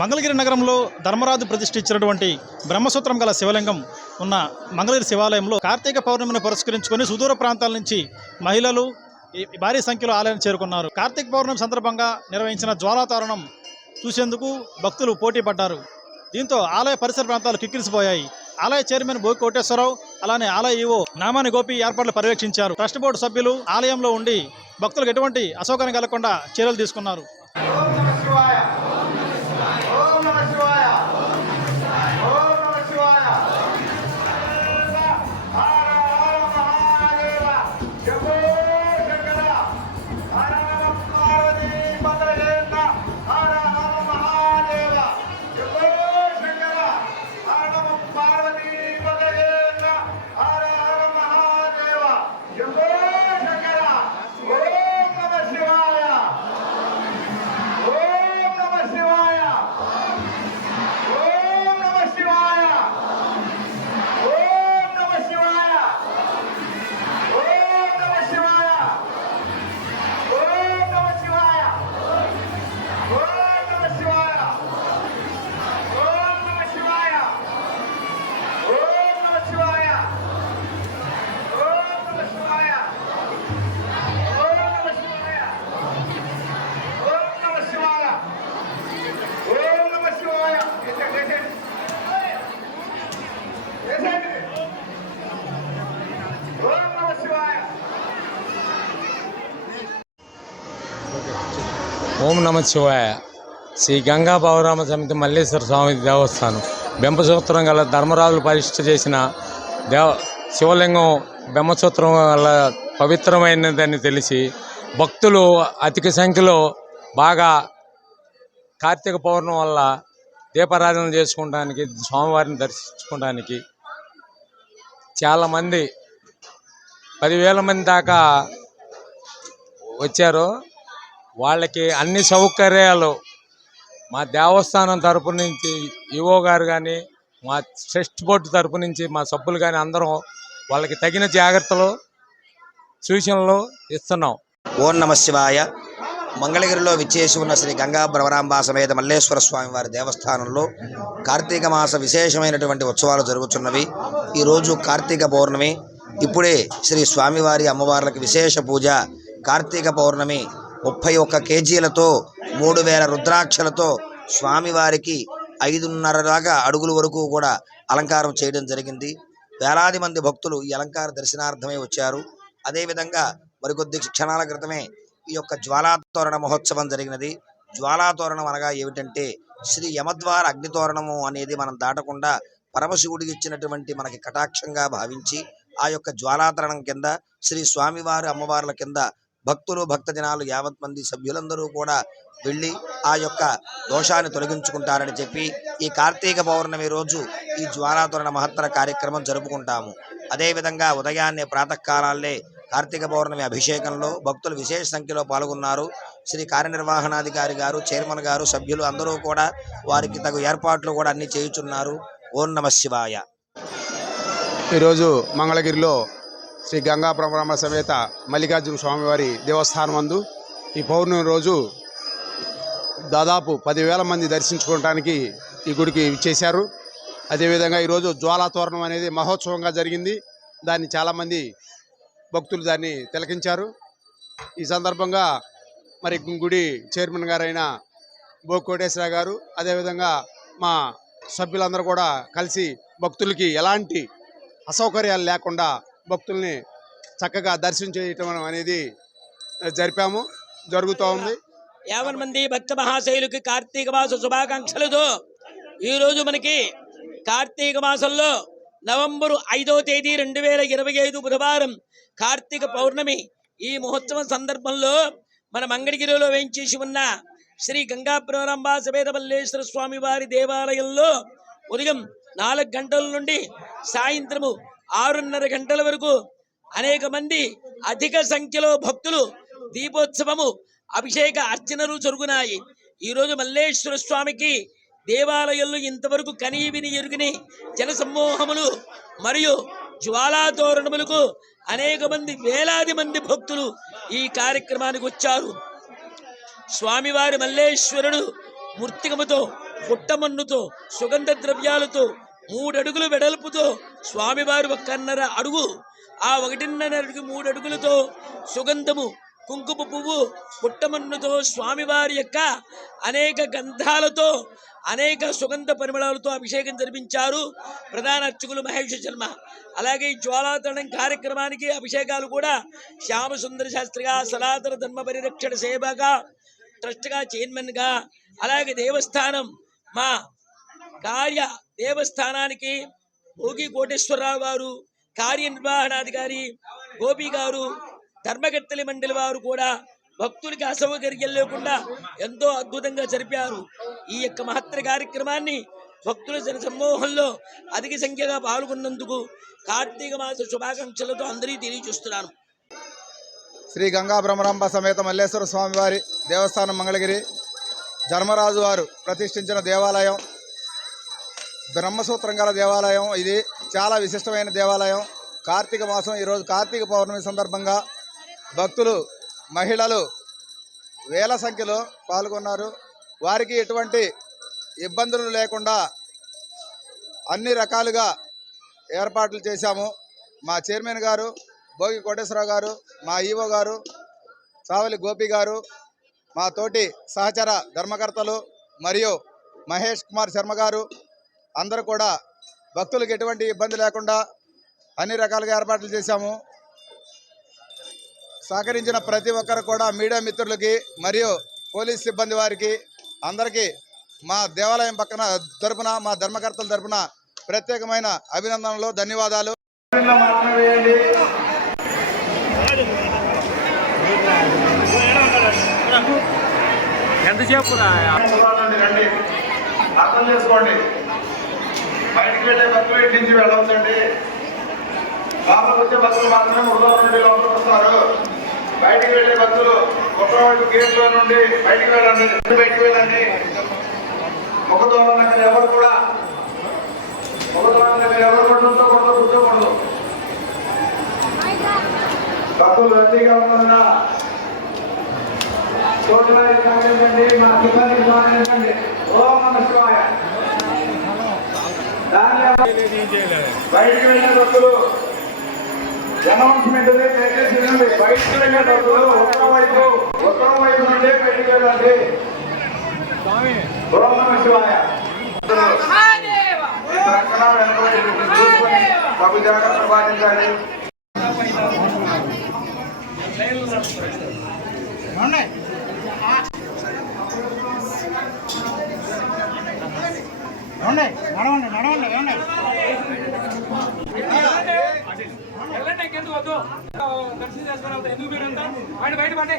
మంగళగిరి నగరంలో ధర్మరాజు ప్రతిష్ఠించినటువంటి బ్రహ్మసూత్రం గల శివలింగం ఉన్న మంగళగిరి శివాలయంలో కార్తీక పౌర్ణమిని పురస్కరించుకొని సుదూర ప్రాంతాల నుంచి మహిళలు భారీ సంఖ్యలో ఆలయం చేరుకున్నారు. కార్తీక పౌర్ణమి సందర్భంగా నిర్వహించిన జ్వాలాతారణం చూసేందుకు భక్తులు పోటీ పడ్డారు. దీంతో ఆలయ పరిసర ప్రాంతాలు కిక్కిరిసిపోయాయి. ఆలయ చైర్మన్ బోగి కోటేశ్వరరావు అలానే ఆలయ ఈవో నామాని గోపి ఏర్పాట్లు పర్యవేక్షించారు. ట్రస్ట్ బోర్డు సభ్యులు ఆలయంలో ఉండి భక్తులకు ఎటువంటి అసౌకర్యం కలగకుండా చర్యలు తీసుకున్నారు. ఓం నమ శివాయ. శ్రీ గంగా భావరామ సమితి మల్లేశ్వర స్వామి దేవస్థానం. బెంబసూత్రం గల ధర్మరాజులు పరిష్ట చేసిన దేవ శివలింగం బెంబసూత్రం వల్ల పవిత్రమైనదని తెలిసి భక్తులు అధిక సంఖ్యలో బాగా కార్తీక పౌర్ణం వల్ల దీపారాధన చేసుకోవడానికి స్వామివారిని దర్శించుకోవడానికి చాలామంది పదివేల మంది దాకా వచ్చారు. వాళ్ళకి అన్ని సౌకర్యాలు మా దేవస్థానం తరపు నుంచి ఈవో గారు కానీ మా ట్రస్ట్ బోర్డు తరపు నుంచి మా సభ్యులు కానీ అందరం వాళ్ళకి తగిన జాగ్రత్తలు సూచనలు ఇస్తున్నాం. ఓం నమ శివాయ. మంగళగిరిలో విచ్చేసి ఉన్న శ్రీ గంగా భ్రవరాంబ సమేత మల్లేశ్వర స్వామి వారి దేవస్థానంలో కార్తీక మాస విశేషమైనటువంటి ఉత్సవాలు జరుగుతున్నవి. ఈరోజు కార్తీక పౌర్ణమి. ఇప్పుడే శ్రీ స్వామివారి అమ్మవార్లకు విశేష పూజ కార్తీక పౌర్ణమి. ముప్పై ఒక్క కేజీలతో మూడు వేల రుద్రాక్షలతో స్వామివారికి ఐదున్నర లాగా అడుగుల వరకు కూడా అలంకారం చేయడం జరిగింది. వేలాది మంది భక్తులు ఈ అలంకార దర్శనార్థమే వచ్చారు. అదేవిధంగా మరికొద్ది క్షణాల క్రితమే ఈ యొక్క జ్వాలాతోరణ మహోత్సవం జరిగినది. జ్వాలాతోరణం అనగా ఏమిటంటే శ్రీ యమద్వార అగ్నితోరణము అనేది మనం దాటకుండా పరమశివుడికి ఇచ్చినటువంటి మనకి కటాక్షంగా భావించి ఆ యొక్క జ్వాలాతరణం కింద శ్రీ స్వామివారి అమ్మవార్ల కింద భక్తులు భక్తజనాలు యావత్ మంది సభ్యులందరూ కూడా వెళ్ళి ఆ యొక్క దోషాన్ని తొలగించుకుంటారని చెప్పి ఈ కార్తీక పౌర్ణమి రోజు ఈ జ్వాలాతోరణ మహత్తర కార్యక్రమం జరుపుకుంటాము. అదేవిధంగా ఉదయాన్నే ప్రాతకాలాల్లే కార్తీక పౌర్ణమి అభిషేకంలో భక్తులు విశేష సంఖ్యలో పాల్గొన్నారు. శ్రీ కార్యనిర్వహణాధికారి గారు చైర్మన్ గారు సభ్యులు అందరూ కూడా వారికి తగు ఏర్పాట్లు కూడా అన్ని చేయుచున్నారు. ఓం నమ శివాయ. ఈరోజు మంగళగిరిలో శ్రీ గంగా బ్రహ్మ సమేత మల్లికార్జున స్వామివారి దేవస్థానం అందు ఈ పౌర్ణమి రోజు దాదాపు పదివేల మంది దర్శించుకోవడానికి ఈ గుడికి చేశారు అదేవిధంగా ఈరోజు జ్వాలాతోరణం అనేది మహోత్సవంగా జరిగింది. దాన్ని చాలామంది భక్తులు దాన్ని తిలకించారు. ఈ సందర్భంగా మరి గుడి చైర్మన్ గారైన బో కోటేశ్వర గారు అదేవిధంగా మా సభ్యులందరూ కూడా కలిసి భక్తులకి ఎలాంటి అసౌకర్యాలు లేకుండా భక్తుల్ని చక్కగా దర్శనం చేయటం అనేది జరిపాము జరుగుతూ ఉంది. యాభై మంది భక్త మహాశైలుకి కార్తీక మాస శుభాకాంక్షలతో ఈరోజు మనకి కార్తీక మాసంలో నవంబరు ఐదవ తేదీ రెండు వేల ఇరవై ఐదు బుధవారం కార్తీక పౌర్ణమి ఈ మహోత్సవం సందర్భంలో మన మంగళగిరిలో వేయించేసి ఉన్న శ్రీ గంగా ప్రారంభ సమేత మల్లేశ్వర స్వామి వారి దేవాలయంలో ఉదయం నాలుగు గంటల నుండి సాయంత్రము ఆరున్నర గంటల వరకు అనేక మంది అధిక సంఖ్యలో భక్తులు దీపోత్సవము అభిషేక అర్చనలు జరుగునాయి. ఈరోజు మల్లేశ్వర స్వామికి దేవాలయంలో ఇంతవరకు కనీవిని ఎరుగని జన మరియు జ్వాలాతోరణములకు అనేక మంది వేలాది మంది భక్తులు ఈ కార్యక్రమానికి వచ్చారు. స్వామివారి మల్లేశ్వరుడు మూర్తికముతో పుట్టమన్నుతో సుగంధ ద్రవ్యాలతో మూడడుగులు వెడల్పుతో స్వామివారు ఒక్కన్నర అడుగు ఆ ఒకటిన్నర అడుగు మూడు అడుగులతో సుగంధము కుంకుమ పువ్వు పుట్టమన్నుతో స్వామివారి యొక్క అనేక గంధాలతో అనేక సుగంధ పరిమళాలతో అభిషేకం జరిపించారు ప్రధాన అర్చకులు మహేష్ శర్మ. అలాగే ఈ జ్వాలాతరణం కార్యక్రమానికి అభిషేకాలు కూడా శ్యామసుందర శాస్త్రిగా సనాతన ధర్మ పరిరక్షణ సేవగా ట్రస్ట్గా చైర్మన్గా అలాగే దేవస్థానం మా కార్య దేవస్థానానికి భోగి కోటేశ్వరరావు గారు కార్యనిర్వహణాధికారి గోపి గారు ధర్మకర్తలి మండలి వారు కూడా భక్తులకి అసౌకర్యం లేకుండా ఎంతో అద్భుతంగా జరిపారు. ఈ యొక్క మహత్తర కార్యక్రమాన్ని భక్తుల జన సమూహంలో అధిక సంఖ్యగా పాల్గొన్నందుకు కార్తీక మాస శుభాకాంక్షలతో అందరికీ తెలియజేస్తున్నాను. శ్రీ గంగా భ్రమరాంబ సమేత మల్లేశ్వర స్వామివారి దేవస్థానం మంగళగిరి. ధర్మరాజు వారు ప్రతిష్ఠించిన దేవాలయం బ్రహ్మసూత్రం గల దేవాలయం ఇది. చాలా విశిష్టమైన దేవాలయం. కార్తీక మాసం ఈరోజు కార్తీక పౌర్ణమి సందర్భంగా భక్తులు మహిళలు వేల సంఖ్యలో పాల్గొన్నారు. వారికి ఎటువంటి ఇబ్బందులు లేకుండా అన్ని రకాలుగా ఏర్పాట్లు చేశాము. మా చైర్మన్ గారు భోగి కోటేశ్వరరావు గారు మా ఈవో గారు సావలి గోపి గారు మా తోటి సహచర ధర్మకర్తలు మరియు మహేష్ కుమార్ శర్మ గారు అందరూ కూడా భక్తులకు ఎటువంటి ఇబ్బంది లేకుండా అన్ని రకాలుగా ఏర్పాట్లు చేశాము. సహకరించిన ప్రతి ఒక్కరు కూడా మీడియా మిత్రులకి మరియు పోలీస్ సిబ్బంది వారికి అందరికీ మా దేవాలయం పక్కన తరపున మా ధర్మకర్తల తరపున ప్రత్యేకమైన అభినందనలు ధన్యవాదాలు. రండి అర్థం చేసుకోండి. బయటికి వెళ్ళే భక్తులు ఇంటి నుంచి వెళ్ళవద్దండి లోపలికి వచ్చే భక్తులు మాత్రమే మృగం నుండి లోపలికి వస్తారు. బయటికి వెళ్ళే భక్తులు కుట్రవాడి వైపు గేట్లో నుండి బయటికి వెళ్ళండి బయటికి వెళ్ళండి. ముఖద్వారం దగ్గర ఎవరు కూడా ముఖద్వారం దగ్గర ఎవరు కూడా నుంచోకూడదు కూర్చోకూడదు భక్తులు రద్దీగా ఉన్నందున చోట్ల సహకరించండి మా సిబ్బందికి సహకరించండి ఓం నమ శివాయ. బయటకు వెళ్ళిన భక్తులు అనౌన్స్మెంట్ దయచేసి వినండి బయటకు వెళ్ళిన భక్తులు ఉత్తరం వైపు ఉత్తరం వైపు నుండి బయటకు వెళ్ళండి బ్రహ్మ శివాయ ప్రక్కన వెనక చూసుకొని తగు జాగ్రత్తలు పాటించాలి వెళ్ళండి ఇంకెందుకు వద్దు. దర్శనం చేసుకుని ఎందుకు మీరంతా ఆయన బయట పడే